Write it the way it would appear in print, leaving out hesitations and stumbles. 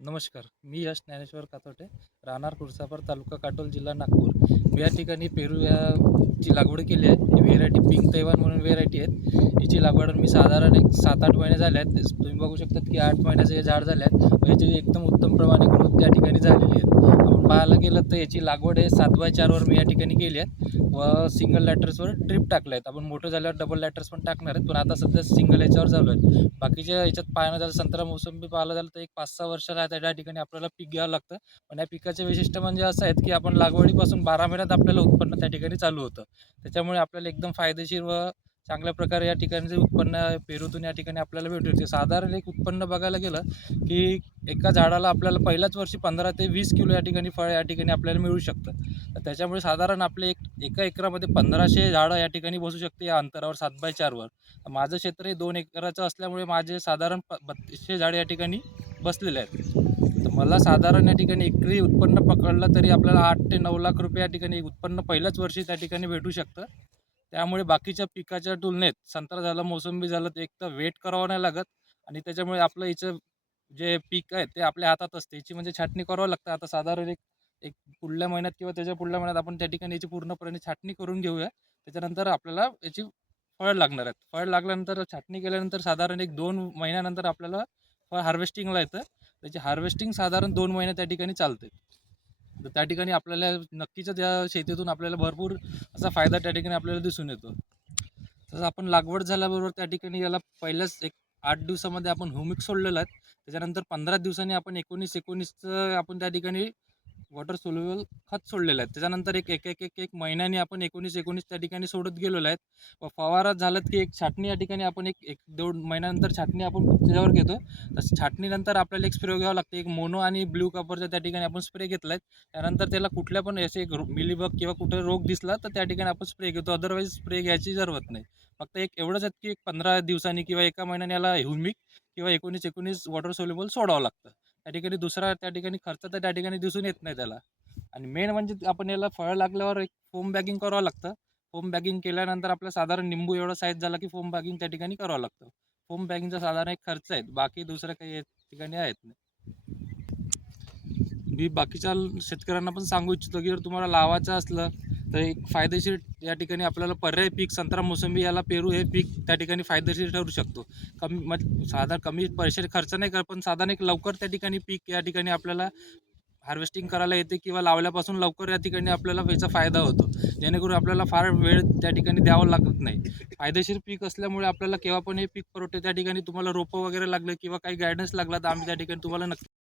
नमस्कार. मी यश ज्ञानेश्वर कातोटे, राहणार कुरसापर, तालुका काटोल, जिल्हा नागपूर. मी या ठिकाणी पेरू या ची लागवड केली आहे. ही व्हेरायटी पिंक तैवान म्हणून व्हेरायटी आहेत. हिची लागवड मी साधारण एक 7-8 महिने झाले आहेत. तुम्ही बघू शकतात की 8 महिन्याचे हे झाड झाले आहेत. याची एकदम उत्तम प्रमाणे ग्रोथ त्या ठिकाणी झालेली आहे. आपण पाहायला गेलं तर याची लागवड हे 7x4 वर मी या ठिकाणी केली आहे व सिंगल लॅटर्सवर ड्रिप टाकले आहेत. आपण मोठं झाल्यावर डबल लॅटर्स पण टाकणार आहेत, पण आता सध्या सिंगल याच्यावर चालू आहे. बाकीच्या याच्यात पाहणं झालं, संत्रा मोसंबी पाहिलं झालं तर एक 5-6 वर्षाला त्या ठिकाणी आपल्याला पीक घ्यावं लागतं. पण या पिकाचे वैशिष्ट्य म्हणजे असं आहेत की आपण लागवडीपासून 12 महिन्यात आपल्याला उत्पन्न त्या ठिकाणी चालू होतं. त्याच्यामुळे आपल्याला एकदम फायदेशीर व चांगल्या प्रकारे या ठिकाणचे उत्पन्न पेरूतून या ठिकाणी आपल्याला भेटू शकते. साधारण एक उत्पन्न बघायला गेलं की एका झाडाला आपल्याला पहिल्याच वर्षी 15 ते 20 किलो या ठिकाणी फळ या ठिकाणी आपल्याला मिळू शकतं. तर त्याच्यामुळे साधारण आपले एका एकरामध्ये 1500 झाडं या ठिकाणी बसू शकते या अंतरावर 7x4 वर. माझं क्षेत्र हे 2 एकराचं असल्यामुळे माझे साधारण 3200 झाडे या ठिकाणी बसलेले आहेत. तर मला साधारण या ठिकाणी एकरी उत्पन्न पकडलं तरी आपल्याला 8 ते 9 लाख रुपये या ठिकाणी उत्पन्न पहिल्याच वर्षी त्या ठिकाणी भेटू शकतं. त्यामुळे बाकीच्या पिकाच्या तुलनेत संत्रा झालं, मोसंबी झालं, ते एक तर वेट करावं नाही लागत आणि त्याच्यामुळे आपलं हिचं जे पीक आहे ते आपल्या हातात असते. याची म्हणजे छाटणी करावं लागतं. आता साधारण एक एक पुढल्या महिन्यात किंवा त्याच्या पुढल्या महिन्यात आपण त्या ठिकाणी याची पूर्णपणे छाटणी करून घेऊया. त्याच्यानंतर आपल्याला याची फळ लागणार आहेत. फळ लागल्यानंतर छाटणी केल्यानंतर साधारण एक 2 महिन्यानंतर आपल्याला फळ हार्वेस्टिंगला येतं. त्याची हार्वेस्टिंग साधारण 2 महिने त्या ठिकाणी चालते. तर त्या ठिकाणी आपल्याला नक्कीच त्या शेतीतून आपल्याला भरपूर असा फायदा त्या ठिकाणी आपल्याला दिसून येतो. तसं आपण लागवड झाल्याबरोबर त्या ठिकाणी याला पहिल्याच एक 8 दिवसामध्ये आपण ह्युमिक सोडलेलं आहे. त्याच्यानंतर 15 दिवसांनी आपण 19-19चं आपण त्या ठिकाणी वॉटर सोल्युबल खत सोडलेलं आहे. त्याच्यानंतर एक महिन्याने आपण 19-19 त्या ठिकाणी सोडत गेलेलो आहेत. व फवारा झालं की एक छाटणी या ठिकाणी आपण एक 2 महिन्यानंतर छाटणी आपण त्याच्यावर घेतो. तसं छाटणीनंतर आपल्याला एक स्प्रे घ्यावं लागतं. एक मोनो आणि ब्ल्यू कॉपरचा त्या ठिकाणी आपण स्प्रे घेतला आहे. त्यानंतर त्याला कुठल्या पण असे मिलीबग किंवा कुठे रोग दिसला तर त्या ठिकाणी आपण स्प्रे घेतो. अदरवाईज स्प्रे घ्यायची जरूरत नाही. फक्त एक एवढंच आहे की एक 15 दिवसांनी किंवा एका महिन्याने याला ह्युमिक किंवा 19-19 वॉटर सोल्युबल सोडावं लागतं. त्या ठिकाणी दुसरा त्या ठिकाणी खर्च तर त्या ठिकाणी दिसून येत नाही त्याला. आणि मेन म्हणजे आपण याला फळ लागल्यावर एक फोम बॅगिंग करावं लागतं. फोम बॅगिंग केल्यानंतर आपलं साधारण निंबू एवढा साईज झाला की फोम बॅगिंग त्या ठिकाणी करावं लागतं. फोम बॅगिंगचा साधारण एक खर्च आहे. बाकी दुसरं काही या ठिकाणी आहेत नाही. मी बाकीच्या शेतकऱ्यांना पण सांगू इच्छितो की जर तुम्हाला लावायचं असलं तर एक फायदेशीर या ठिकाणी आपल्याला पर्याय पीक संत्रा, मोसंबी याला पेरू हे पीक त्या ठिकाणी फायदेशीर ठरू शकतो. साधारण कमी पैसे खर्च नाही करत, पण साधारण एक लवकर त्या ठिकाणी पीक या ठिकाणी आपल्याला हार्वेस्टिंग करायला येते किंवा लावल्यापासून लवकर या ठिकाणी आपल्याला याचा फायदा होतो. जेणेकरून आपल्याला फार वेळ त्या ठिकाणी द्यावा लागत नाही. फायदेशीर पीक असल्यामुळे आपल्याला केव्हा पण हे पीक पुरवठे त्या ठिकाणी तुम्हाला रोपं वगैरे लागले किंवा काही गाईडन्स लागला तर आम्ही त्या ठिकाणी तुम्हाला नक्की